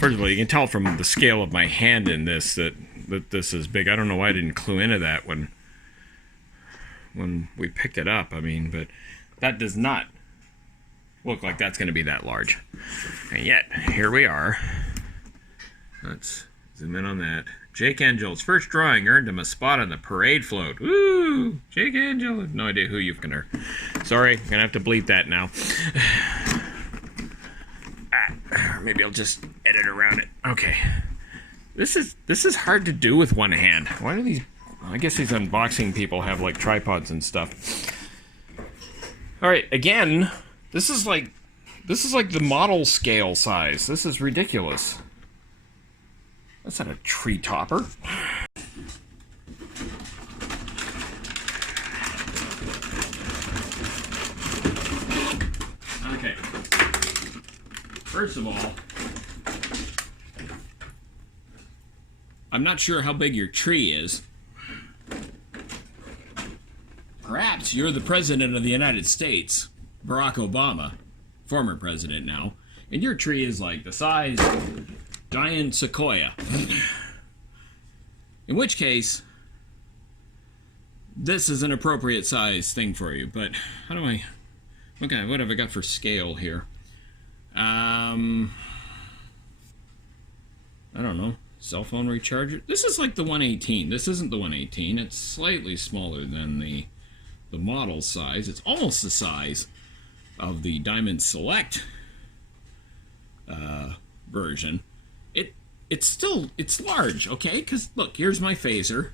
First of all, you can tell from the scale of my hand in this that this is big. I don't know why I didn't clue into that when we picked it up. I mean, but that does not look like that's going to be that large. And yet, here we are. Let's zoom in on that. Jake Angel's first drawing earned him a spot on the parade float. Woo! Jake Angel. I have no idea who you've gonna. Sorry, I'm gonna have to bleep that now. Maybe I'll just edit around it. Okay. This is hard to do with one hand. Why do these? I guess these unboxing people have like tripods and stuff. All right, again, this is like the model scale size. This is ridiculous. That's not a tree topper. Okay. First of all, I'm not sure how big your tree is. Perhaps you're the President of the United States, Barack Obama, former president now, and your tree is like the size giant sequoia. In which case, this is an appropriate size thing for you. But how do I? Okay, what have I got for scale here? I don't know. Cell phone recharger. This is like the 118. This isn't the 118. It's slightly smaller than the model size. It's almost the size of the Diamond Select version. It's large, okay? Because look, here's my phaser.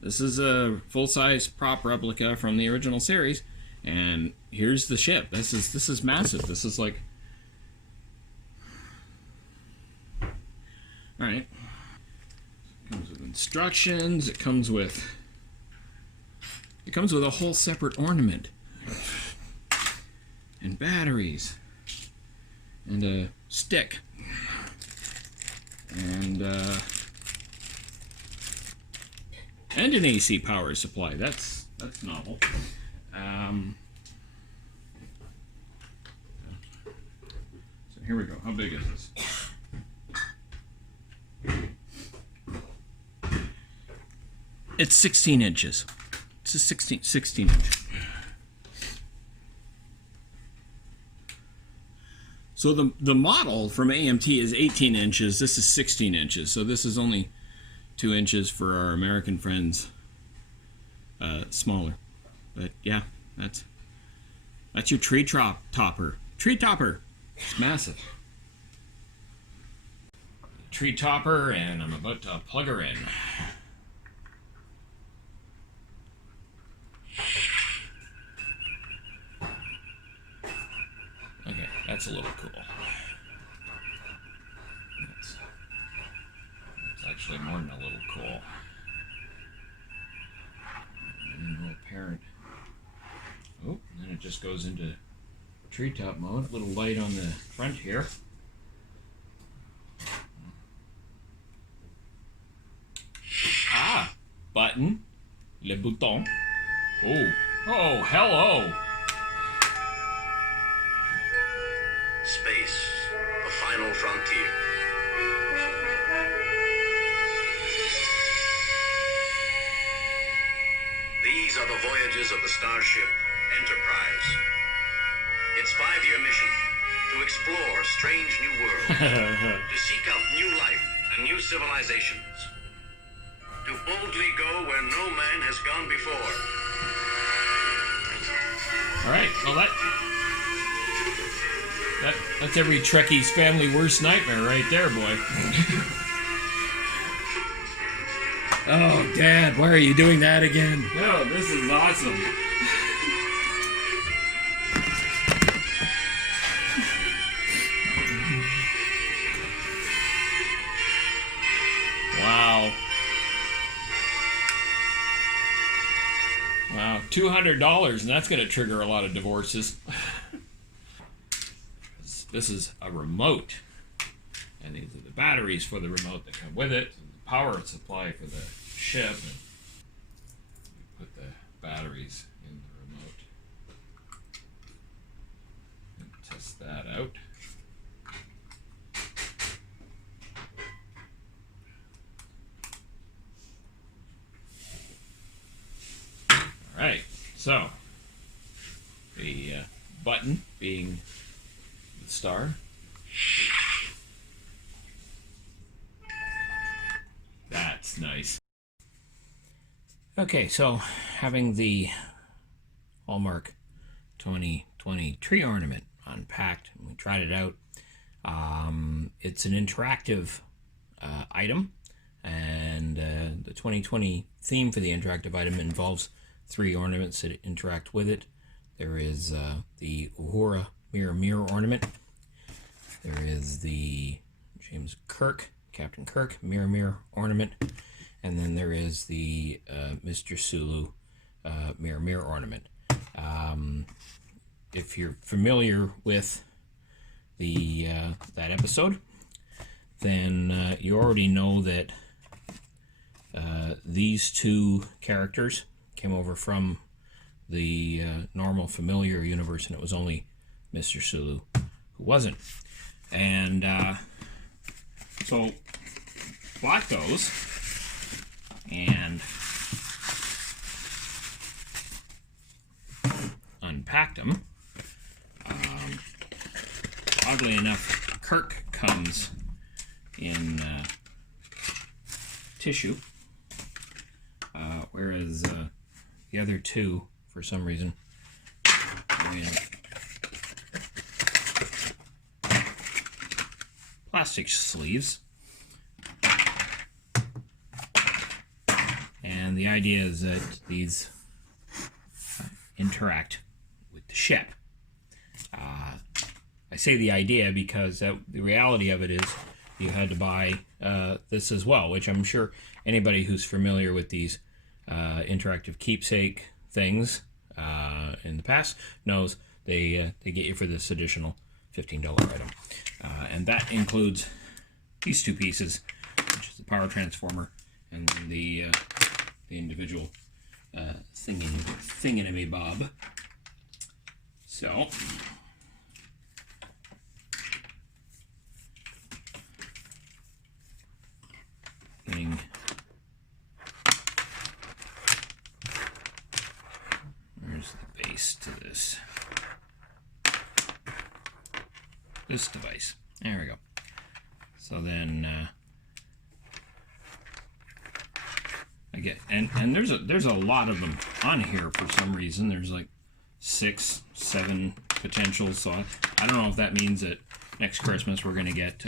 This is a full-size prop replica from the original series, and here's the ship. This is massive. This is like, all right. It comes with instructions. It comes with a whole separate ornament, and batteries, and a stick. And an AC power supply. That's novel. So here we go. How big is this? It's 16 inches. It's a 16 inch. So the model from AMT is 18 inches. This is 16 inches. So this is only 2 inches for our American friends, smaller. But yeah, that's your tree topper. Tree topper. It's massive. Tree topper, and I'm about to plug her in. Okay, that's a little cool. It's actually more than a little cool. No apparent. Oh, and then it just goes into treetop mode. A little light on the front here. Ah, button, le bouton. Oh, hello. Space, the final frontier. These are the voyages of the Starship Enterprise. Its 5-year mission, to explore strange new worlds, to seek out new life and new civilizations, to boldly go where no man has gone before. All right, well that's every Trekkie's family worst nightmare right there, boy. Oh, Dad, why are you doing that again? No, this is awesome. Wow. Wow, $200, and that's going to trigger a lot of divorces. This is a remote, and these are the batteries for the remote that come with it, and the power supply for the ship, and you put the batteries in the remote. And test that out. So, the button being the star. That's nice. Okay, so having the Hallmark 2020 tree ornament unpacked, and we tried it out. It's an interactive item, and the 2020 theme for the interactive item involves 3 ornaments that interact with it. There is the Uhura Mirror ornament. There is the James Kirk, Captain Kirk Mirror ornament, and then there is the Mr. Sulu Mirror ornament. If you're familiar with the that episode, then you already know that these 2 characters came over from the normal familiar universe, and it was only Mr. Sulu who wasn't. And so bought those and unpacked them. Oddly enough, Kirk comes in tissue, whereas the other 2, for some reason, are in plastic sleeves. And the idea is that these interact with the ship. I say the idea because the reality of it is you had to buy this as well, which I'm sure anybody who's familiar with these interactive keepsake things in the past knows they get you for this additional $15 item. And that includes these 2 pieces, which is the power transformer and the individual thingamy-bob. So, getting where's the base to this device? There we go. So then I get and there's a lot of them on here for some reason. There's like 6, 7 potentials. So I don't know if that means that next Christmas we're gonna get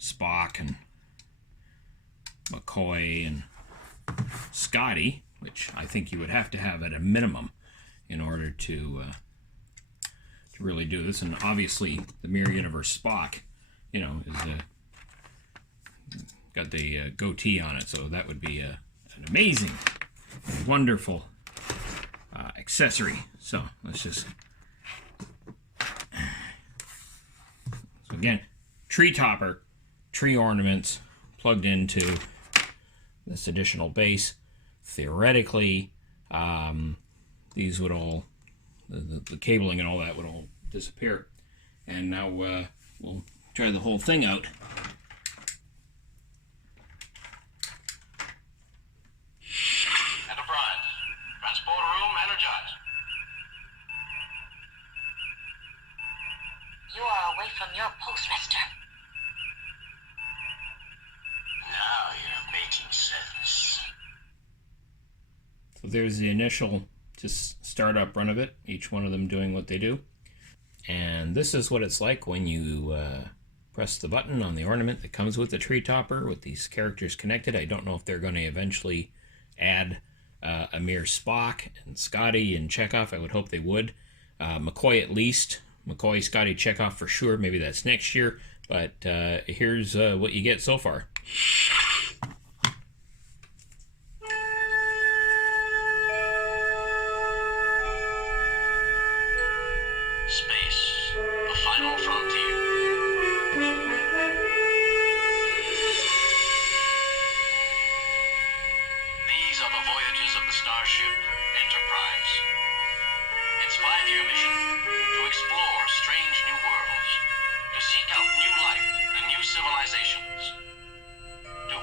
Spock and McCoy and Scotty, which I think you would have to have at a minimum in order to really do this. And obviously the Mirror Universe Spock, you know, is got the goatee on it, so that would be an amazing, wonderful accessory. So let's just, so again, tree topper, tree ornaments plugged into this additional base. Theoretically, these would all, the cabling and all that would all disappear. And now we'll try the whole thing out. Enterprise, transporter room energized. You are away from your post, mister. Now you're making sense. So there's the initial just startup run of it, each one of them doing what they do. And this is what it's like when you press the button on the ornament that comes with the tree topper with these characters connected. I don't know if they're going to eventually add Amir Spock and Scotty and Chekhov. I would hope they would. McCoy at least. McCoy, Scotty, Chekhov for sure. Maybe that's next year. But here's what you get so far. Space, the final frontier. These are the voyages of the starship Enterprise. Its 5-year mission, to explore strange new worlds, to seek out new life and new civilizations, to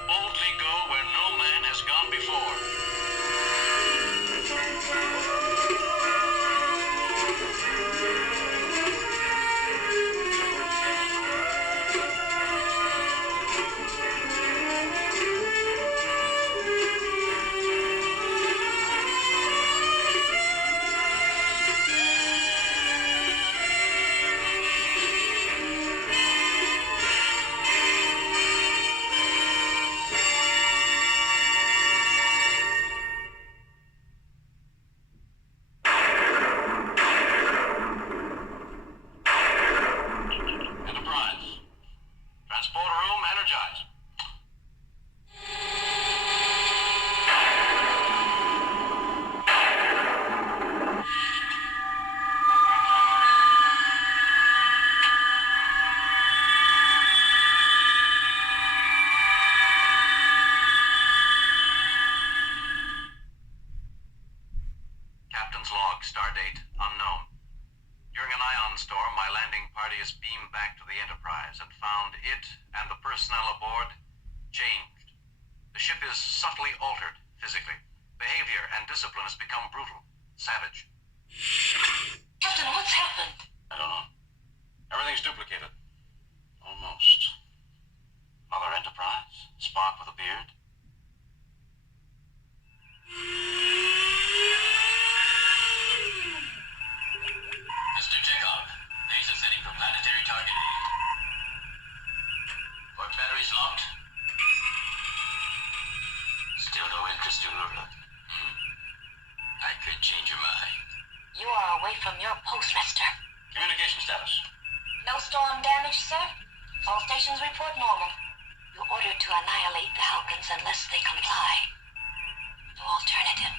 storm, my landing party is beamed back to the Enterprise and found it and the personnel aboard changed. The ship is subtly altered physically. Behavior and discipline has become brutal, savage. Captain, what's happened? I don't know. Everything's duplicated. Almost. Mother Enterprise? Spock with a beard? Mr. Chekhov, laser setting for planetary target A. Port batteries locked. Still no interest, Uhura. I could change your mind. You are away from your post, mister. Communication status. No storm damage, sir. All stations report normal. You're ordered to annihilate the Halkins unless they comply. No alternative.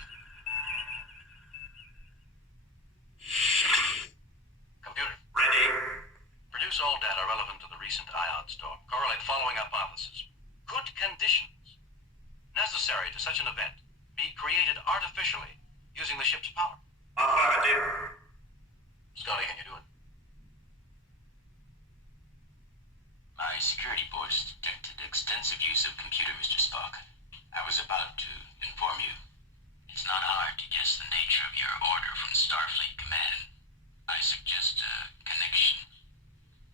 Computer. Ready. Produce all data relevant to the recent ion storm. Correlate following hypothesis. Could conditions necessary to such an event be created artificially using the ship's power? Affirmative. Scotty, can you do it? My security force detected extensive use of computer, Mr. Spock. I was about to inform you. It's not hard to guess the nature of your order from Starfleet Command. I suggest a connection.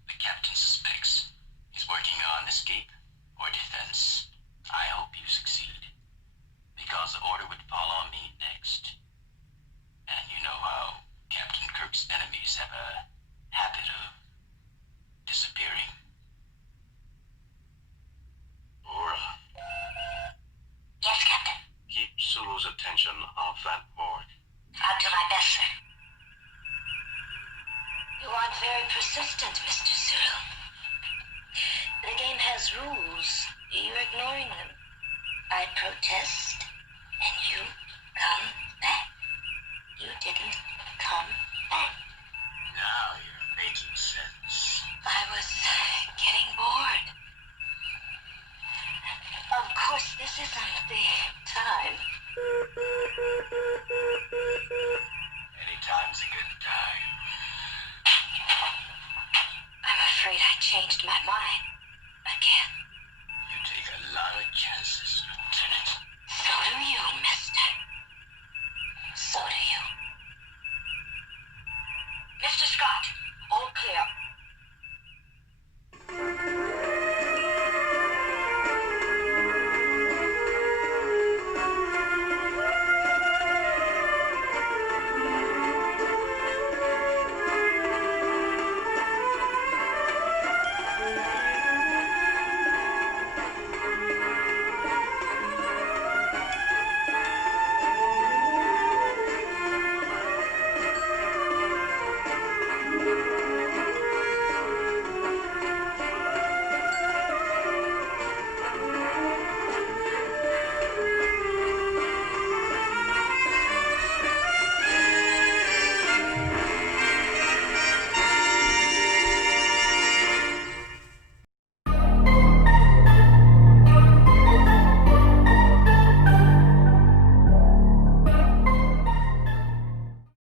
The captain suspects he's working on escape or defense. I hope you succeed, because the order would fall on me next. And you know how Captain Kirk's enemies have a habit of disappearing. Uhura, Yes, Captain. keep Sulu's attention off that board. I'll do my best, sir. You aren't very persistent, Mr. Sulu. The game has rules. You're ignoring them. I protest, and you come back. You didn't come back. Now you're making sense. I was getting bored. Of course, this isn't the time. Anytime's a good time. I'm afraid I changed my mind. Again. You take a lot of chances, Lieutenant. So do you, mister. So do you. Mr. Scott,